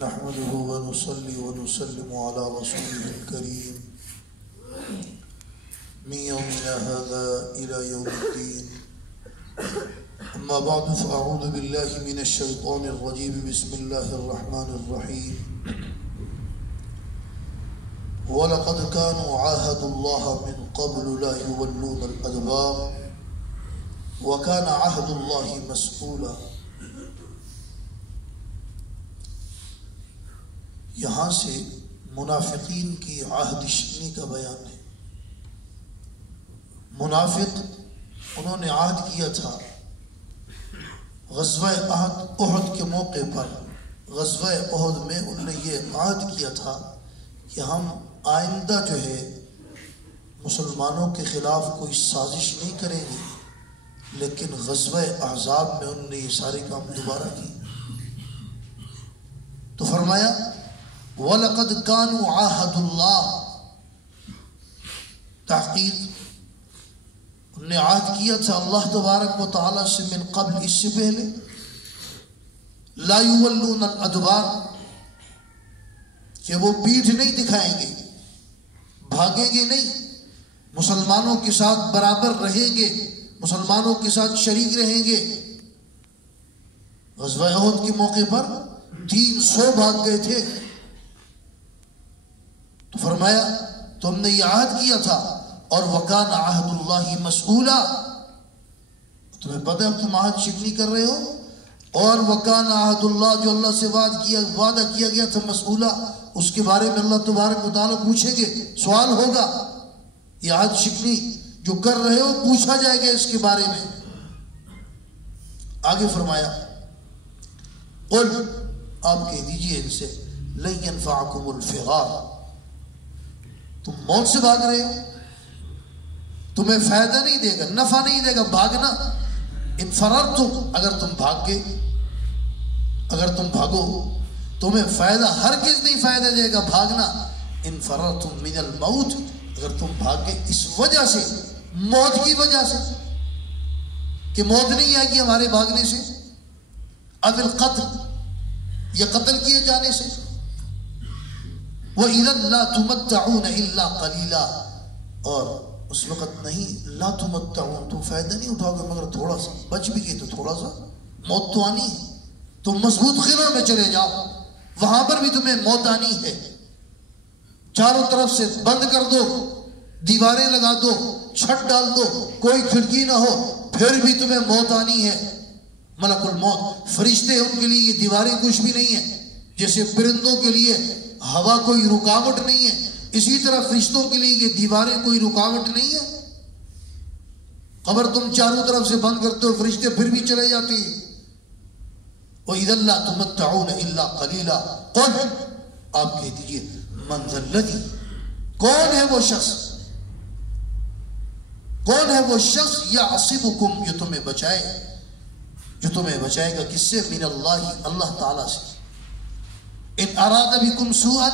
نحمده ونصلي ونسلم على رسوله الكريم من يومنا هذا إلى يوم الدين. أما بعد فأعوذ بالله من الشيطان الرجيم. بسم الله الرحمن الرحيم. وَلَقَدْ كَانُوا عَاهَدُوا اللَّهَ مِنْ قَبْلُ لَا يُوَلُّونَ الْأَدْبَارَ وَكَانَ عَهْدُ اللَّهِ مَسْئُولًا. یہاں سے منافقین کی عہد شکنی کا بیان ہے. منافق انہوں نے عہد کیا تھا غزوہ احد کے موقع پر. غزوہ احد میں انہوں نے یہ عہد کیا تھا کہ ہم آئندہ جو ہے مسلمانوں کے خلاف کوئی سازش نہیں کریں گے، لیکن غزوہ احزاب میں انہوں نے یہ سارے کام دوبارہ کیے. تو فرمایا وَلَقَدْ كَانُوا عَاهَدُوا اللَّهِ، تحقیق انہوں نے عہد کیا تھا اللہ تبارک و تعالیٰ سے من قبل، اس سے پہلے لا يُوَلُّونَ الْأَدْبَارَ، کہ وہ پیٹھ نہیں دکھائیں گے، بھاگیں گے نہیں، مسلمانوں کے ساتھ برابر رہیں گے، مسلمانوں کے ساتھ شریک رہیں گے. غزوہ احد کے موقع پر 300 بھاگ گئے تھے. تو فرمایا تم نے یہ عہد کیا تھا اور وَكَانَ عَهْدُ اللَّهِ مَسْئُولًا، تمہیں پتہ ہے تم عہد شکنی کر رہے ہو، اور وَكَانَ عَهْدُ اللَّهِ، جو اللہ سے وعدہ کیا گیا تھا مسئولہ، اس کے بارے میں اللہ تبارک و تعالیٰ پوچھیں گے، سوال ہوگا. یہ عہد شکنی جو کر رہے ہو پوچھا جائے گا اس کے بارے میں. آگے فرمایا قل، آپ کہہ دیجئے ان سے لَن يَنْفَعَكُمُ الْفِرَارُ، تم موت سے بھاگ رہے ہو، تمہیں فائدہ نہیں دے گا، نفع نہیں دے گا بھاگنا. ان فررتم، اگر تم بھاگ گئے، اگر تم بھاگو تمہیں فائدہ ہرگز نہیں فائدہ دے گا بھاگنا. ان فررتم من الموت، اگر تم بھاگ گئے اس وجہ سے، موت کی وجہ سے، کہ موت نہیں آئے گی ہمارے بھاگنے سے، اب القتل، یا قتل کیے جانے سے. وَإِذًا لَا تُمَتَّعُونَ إِلَّا قَلِيلًا، اور اس وقت نہیں، لا تمتعون، تم فائدہ نہیں اٹھاؤ گے مگر تھوڑا سا، بچ بھی گئے تو تھوڑا سا. موت تو آنی ہے، تم مضبوط قلعوں میں چلے جاؤ، وہاں پر بھی تمہیں موت آنی ہے. چاروں طرف سے بند کر دو، دیواریں لگا دو، چھت ڈال دو، کوئی کھڑکی نہ ہو، پھر بھی تمہیں موت آنی ہے. ملک الموت، فرشتے ان کے لیے یہ دیواریں کچھ بھی نہیں ہیں. جیسے پرندوں کے لیے ہوا کوئی رکاوٹ نہیں ہے، اسی طرح فرشتوں کے لیے یہ دیواریں کوئی رکاوٹ نہیں ہے. قبر تم چاروں طرف سے بند کرتے ہو، فرشتے پھر بھی چلے جاتے ہیں. وَإِذًا لَا تُمَتَّعُونَ إِلَّا قَلِيلًا. قُلْ، آپ کہہ دیجئے مَنْ ذَا الَّذِي، کون ہے وہ شخص، کون ہے وہ شخص يَعْصِمُكُمْ، جو تمہیں بچائے، جو تمہیں بچائے گا کس سے، من اللہ، اللہ تعالیٰ سے. ان اراد بکم سوءا،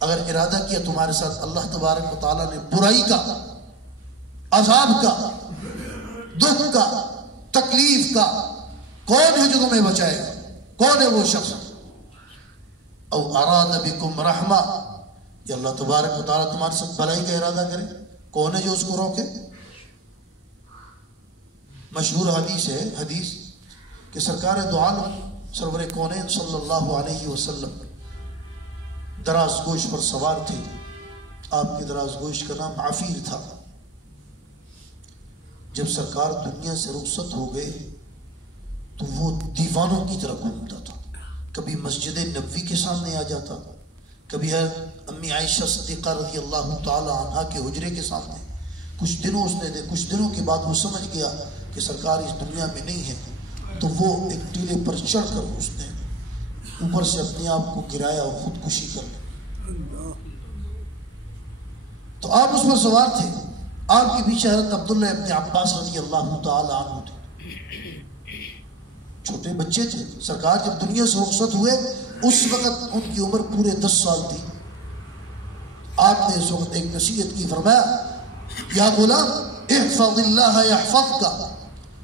اگر ارادہ کیا تمہارے ساتھ اللہ تبارک و تعالیٰ نے برائی کا، عذاب کا، دکھ کا، تکلیف کا، کون ہے جو تمہیں بچائے گا، کون ہے وہ شخص. او اراد بکم رحمہ، یا اللہ تبارک و تعالیٰ تمہارے ساتھ بھلائی کا ارادہ کرے، کون ہے جو اس کو روکے. مشہور حدیث ہے، حدیث کہ سرکار دو عالم سرور کونین صلی اللہ علیہ وسلم دراز گوش پر سوار تھے. آپ کے دراز گوش کا نام عفیر تھا. جب سرکار دنیا سے رخصت ہو گئے تو وہ دیوانوں کی طرح گھومتا تھا. کبھی مسجد نبوی کے سامنے آ جاتا، کبھی امی عائشہ صدیقہ رضی اللہ تعالی عنہا کے حجرے کے سامنے. کچھ دنوں کے بعد وہ سمجھ گیا کہ سرکار اس دنیا میں نہیں ہے، تو وہ ایک ٹیلے پر چڑھ کر اس نے اوپر سے اپنے آپ کو گرایا اور خودکشی کر لی. تو آپ اس پر سوار تھے. آپ کے پیچھے حضرت عبداللہ ابن عباس رضی اللہ تعالی عنہ تھے، چھوٹے بچے تھے. سرکار جب دنیا سے رخصت ہوئے اس وقت ان کی عمر پورے 10 سال تھی. آپ نے اس وقت ایک نصیحت کی، فرمایا یا غلام احفظ اللہ یحفظک،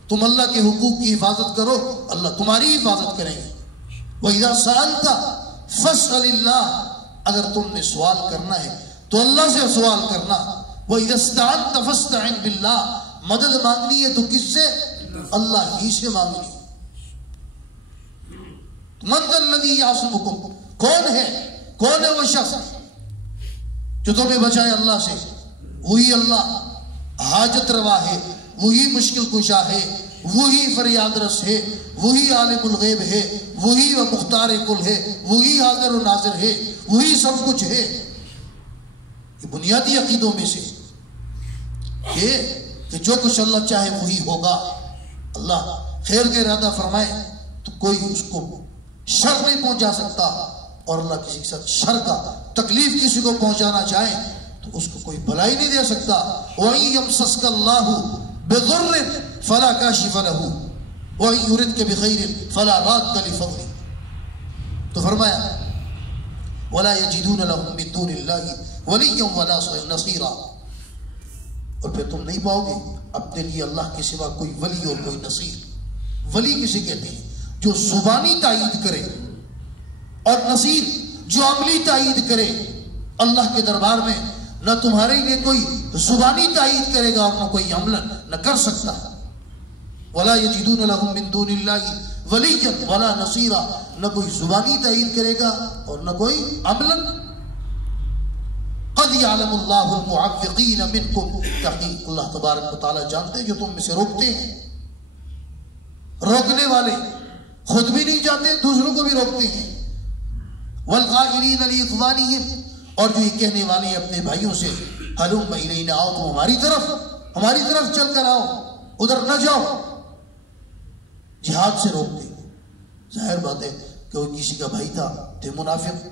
تم اللہ کے حقوق کی حفاظت کرو، اللہ تمہاری حفاظت کریں گے. وَإِذَا سَأَلْتَ فَاسْأَلِ اللَّهَ، اگر تم نے سوال کرنا ہے تو اللہ سے سوال کرنا. وَإِذَا اسْتَعَنْتَ فَاسْتَعِنْ بِاللَّهِ، مدد مانگنی ہے تو کس سے؟ اللہ ہی سے مانگنی. مَنْ ذَا الَّذِي يَعْصِمُكُمْ، کون ہے وہ شخص جو تمہیں بچائے اللہ سے؟ وہی اللہ حاجت روا ہے، وہی مشکل کشا ہے، وہی فریاد رس ہے، وہی عالم الغیب ہے، وہی و مختار کل ہے، وہی حاضر و ناظر ہے، وہی سب کچھ ہے. یہ بنیادی عقیدوں میں سے یہ کہ جو کچھ اللہ چاہے وہی ہوگا. اللہ خیر کا ارادہ فرمائے تو کوئی اس کو شر نہیں پہنچا سکتا، اور اللہ کسی کے ساتھ شر کا تکلیف کسی کو پہنچانا چاہے تو اس کو کوئی بھلائی نہیں دے سکتا. وَإِن يَمْسَسْكَ اللَّهُ بِضُرٍّ فَلَا كَاشِفَ لَهُ وَإِن يُرِدْكَ بِخَيْرٍ فَلَا رَادَّ لِفَضْلِهِ. تو فرمایا وَلَا يَجِدُونَ لَهُم مِّن دُونِ اللَّهِ وَلِيًّا وَلَا نَصِيرًا، اور پھر تم نہیں پاؤ گے اپنے لیے اللہ کے سوا کوئی ولی اور کوئی نصیر. ولی کسے کہتے ہیں؟ جو زبانی تائید کرے، اور نصیر جو عملی تائید کرے. اللہ کے دربار میں نہ تمہارے لیے کوئی زبانی تائید کرے گا اور نہ کوئی عمل نہ کر سکتا. وَلَا يَجِدُونَ لَهُم مِّن دُونِ اللَّهِ وَلِيًّا وَلَا نَصِيرًا، نہ کوئی زبانی تائید کرے گا اور نہ کوئی عمل. قَدْ يَعْلَمُ اللَّهُ الْمُعَوِّقِينَ مِنْكُمْ، تحقیق اللہ تبارک و تعالیٰ جانتے ہیں جو تم میں سے روکتے ہیں. روکنے والے خود بھی نہیں جاتے، دوسروں کو بھی روکتے ہیں. وَالْقَائِلِينَ لِإِخْوَانِهِمْ، اور جو یہ کہنے والے ہیں اپنے بھائیوں سے هَلُمَّ إِلَيْنَا، آؤ تم ہماری طرف چل کر آؤ، ادھر نہ جاؤ. جہاد سے روکتے ہیں. ظاہر بات ہے کہ وہ کسی کا بھائی تھا تھے منافق،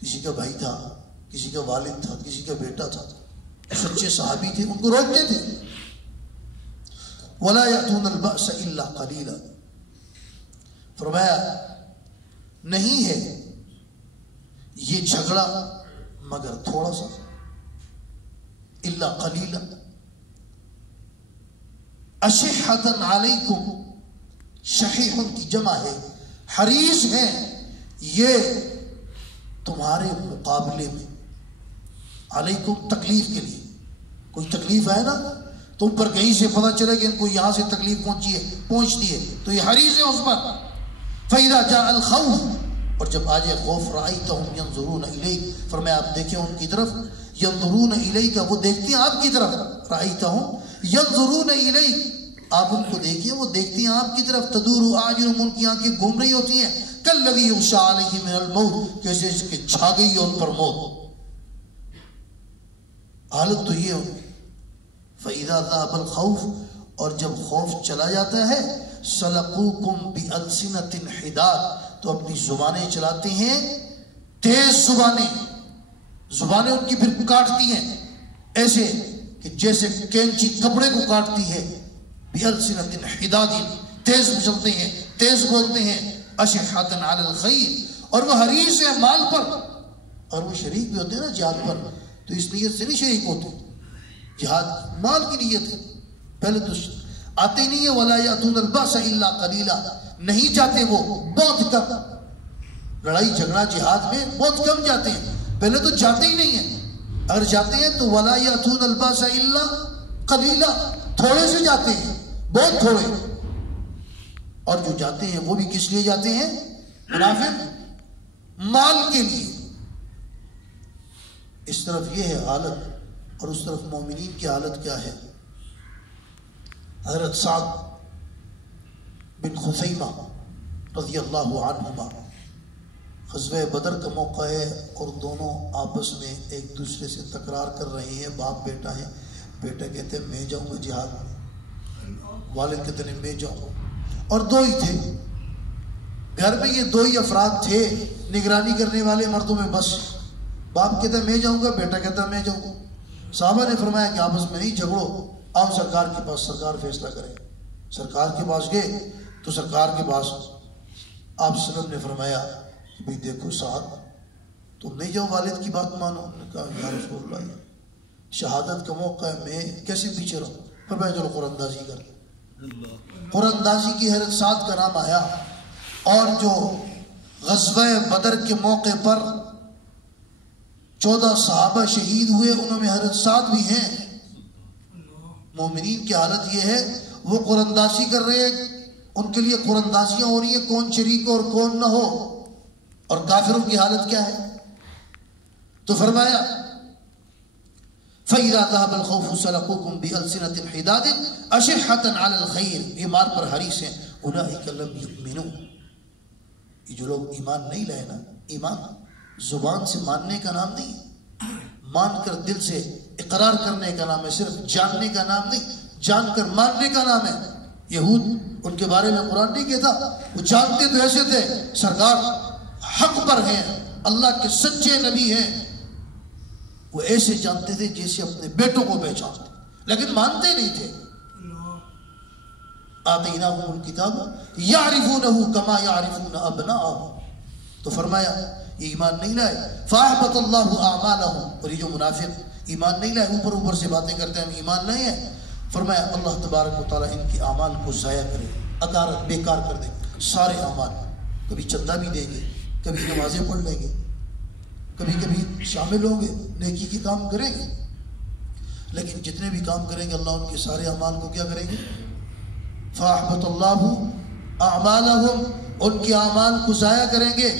کسی کا بھائی تھا، کسی کا والد تھا، کسی کا بیٹا تھا، سچے صحابی تھے، ان کو روکتے تھے. وَلَا يَأْتُونَ الْبَأْسَ إِلَّا قَلِيلًا، فرمایا نہیں ہے یہ جھگڑا مگر تھوڑا سا. الا قلیلا. اشحۃ علیکم، شحیح کی جمع ہے، حریص ہے یہ تمہارے مقابلے میں. علیکم تکلیف کے لیے، کوئی تکلیف ہے نا تم پر کہیں سے پتہ چلے کہ ان کو یہاں سے تکلیف پہنچتی ہے تو یہ حریص ہے اس پر. فَإِذَا جَاءَ الْخَوْفُ، اور جب آ جائے خوف، رَأَيْتَهُمْ يَنْظُرُونَ إِلَيْكَ، فرمایا آپ دیکھیں ان کی طرف، يَنْظُرُونَ إِلَيْكَ، وہ دیکھتے ہیں آپ کی طرف. رَأَيْتَهُمْ يَنْظُرُونَ إِلَيْكَ، آپ ان کو دیکھیں وہ دیکھتے ہیں آپ کی طرف. تَدُورُ أَعْيُنُهُمْ، ان کی آنکھیں گھوم رہی ہوتی ہیں. كَالَّذِي يُغْشَىٰ عَلَيْهِ مِنَ الْمَوْتِ، جیسے اس کے چھا گئی ہے ان پر موت. حالت تو یہ ہو. فَإِذَا ذَهَبَ الْخَوْفُ، اور جب خوف چلا جاتا ہے، سَلَقُوكُمْ بِأَلْسِنَةٍ حِدَادٍ، تو اپنی زبانیں چلاتے ہیں تیز زبانیں ان کی پھر کاٹتی ہیں ایسے کہ جیسے کینچی کپڑے کو کاٹتی ہے. بِأَلْسِنَةٍ حِدَادٍ، تیز چلتے ہیں، تیز بولتے ہیں. أَشِحَّةً عَلَى الْخَيْرِ، اور وہ حریص ہے مال پر. اور وہ شریک بھی ہوتے ہیں نا جہاد پر، تو اس نیت سے نہیں شریک ہوتے. جہاد مال کی نیت ہے، پہلے تو آتے نہیں ہے. وَلَا يَأْتُونَ الْبَأْسَ إِلَّا قَلِيلًا، نہیں جاتے وہ بہت کم. لڑائی جھگڑا جہاد میں بہت کم جاتے ہیں، پہلے تو جاتے ہی نہیں ہیں. اگر جاتے ہیں تو وَلَا يَأْتُونَ الْبَأْسَ إِلَّا قَلِيلًا، تھوڑے سے جاتے ہیں، بہت تھوڑے. اور جو جاتے ہیں وہ بھی کس لیے جاتے ہیں؟ منافق، مال کے لیے. اس طرف یہ ہے حالت، اور اس طرف مومنین کی حالت کیا ہے؟ حضرت سعد بن خثیمہ رضی اللہ عنہما، غزوہ بدر کا موقع ہے اور دونوں آپس میں ایک دوسرے سے تکرار کر رہے ہیں. باپ بیٹا ہے. بیٹا کہتے ہیں میں جاؤں گا جہاد میں، والد کہتے ہیں میں جاؤں گا. اور دو ہی تھے گھر میں، یہ دو ہی افراد تھے نگرانی کرنے والے مردوں میں بس. باپ کہتا ہے میں جاؤں گا، بیٹا کہتا ہے میں جاؤں گا. صحابہ نے فرمایا کہ آپس میں نہیں جھگڑو، آپ سرکار کے پاس، سرکار فیصلہ کرے. سرکار کے پاس گئے تو سرکار کے پاس آپ صلی اللہ علیہ وسلم نے فرمایا کہ بھئی دیکھو سعد، تم نہیں جاؤ، والد کی بات مانو. انہوں نے کہا یا رسول اللہ شہادت کا موقع ہے، میں کیسے پیچھے رہوں؟ فرمایا چلو قرآن اندازی کر. قرآن اندازی کی حضرت سعد کا نام آیا، اور جو غزوہ بدر کے موقع پر 14 صحابہ شہید ہوئے، انہوں میں حضرت سعد بھی ہیں۔ مومنین کی حالت یہ ہے وہ قرآن اندازی کر رہے ہیں، ان کے لیے قرآن اندازیاں ہو رہی ہیں کون شریک ہو اور کون نہ ہو، اور کافروں کی حالت کیا ہے؟ تو فرمایا فَإِذَا ذَهَبَ الْخَوْفُ سَلَقُوكُمْ بِأَلْسِنَةٍ حِدَادٍ أَشِحَّةً عَلَى الْخَيْرِ، ایمان پر حریص ہیں۔ أُولَٰئِكَ لَمْ يُؤْمِنُوا، یہ جو لوگ ایمان نہیں لائے نا، ایمان زبان سے ماننے کا نام نہیں، مان کر دل سے اقرار کرنے کا نام ہے، صرف جاننے کا نام نہیں، جان کر ماننے کا نام ہے۔ یہود ان کے بارے میں قرآن نہیں کہتا، وہ جانتے تو ایسے تھے سرکار حق پر ہیں، اللہ کے سچے نبی ہیں، وہ ایسے جانتے تھے جیسے اپنے بیٹوں کو پہچانتے، لیکن مانتے نہیں تھے۔ آتیناہم الکتاب یعرفونہ کما یعرفون ابناءہم، تو فرمایا یہ ایمان نہیں لائے، فاحبط اللہ اعمالہم، اور یہ جو منافق ایمان نہیں لائے اوپر اوپر سے باتیں کرتے ہیں ہم ایمان لائے ہیں، فرمایا اللہ تبارک و تعالیٰ ان کے اعمال کو ضائع کرے، اکارت بیکار کر دے، سارے اعمال، کبھی چندہ بھی دیں گے، کبھی نمازیں پڑھ لیں گے، کبھی کبھی شامل ہوں گے، نیکی کے کام کریں گے، لیکن جتنے بھی کام کریں گے اللہ ان کے سارے اعمال کو کیا کریں گے؟ فاحبط اللہ اعمالہم، ان کے اعمال کو ضائع کریں گے۔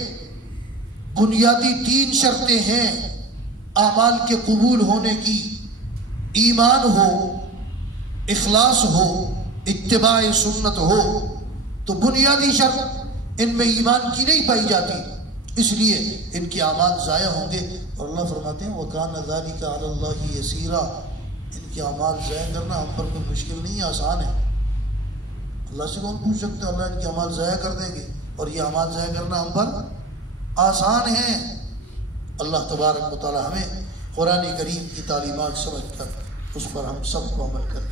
بنیادی 3 شرطیں ہیں اعمال کے قبول ہونے کی، ایمان ہو، اخلاص ہو، اتباع سنت ہو، تو بنیادی شرط ان میں ایمان کی نہیں پائی جاتی، اس لیے ان کے اعمال ضائع ہوں گے۔ اور اللہ فرماتے ہیں وَكَانَ ذَلِكَ عَلَى اللَّهِ يَسِيرًا، ان کے اعمال ضائع کرنا ہم پر کوئی مشکل نہیں ہے، آسان ہے۔ اللہ سے کون پوچھ سکتا ہے اللہ ان کے اعمال ضائع کر دیں گے، اور یہ اعمال ضائع کرنا ہم پر آسان ہے۔ اللہ تبارک و تعالی ہمیں قرآن کریم کی تعلیمات سمجھ کر اس پر ہم سب کو عمل کریں۔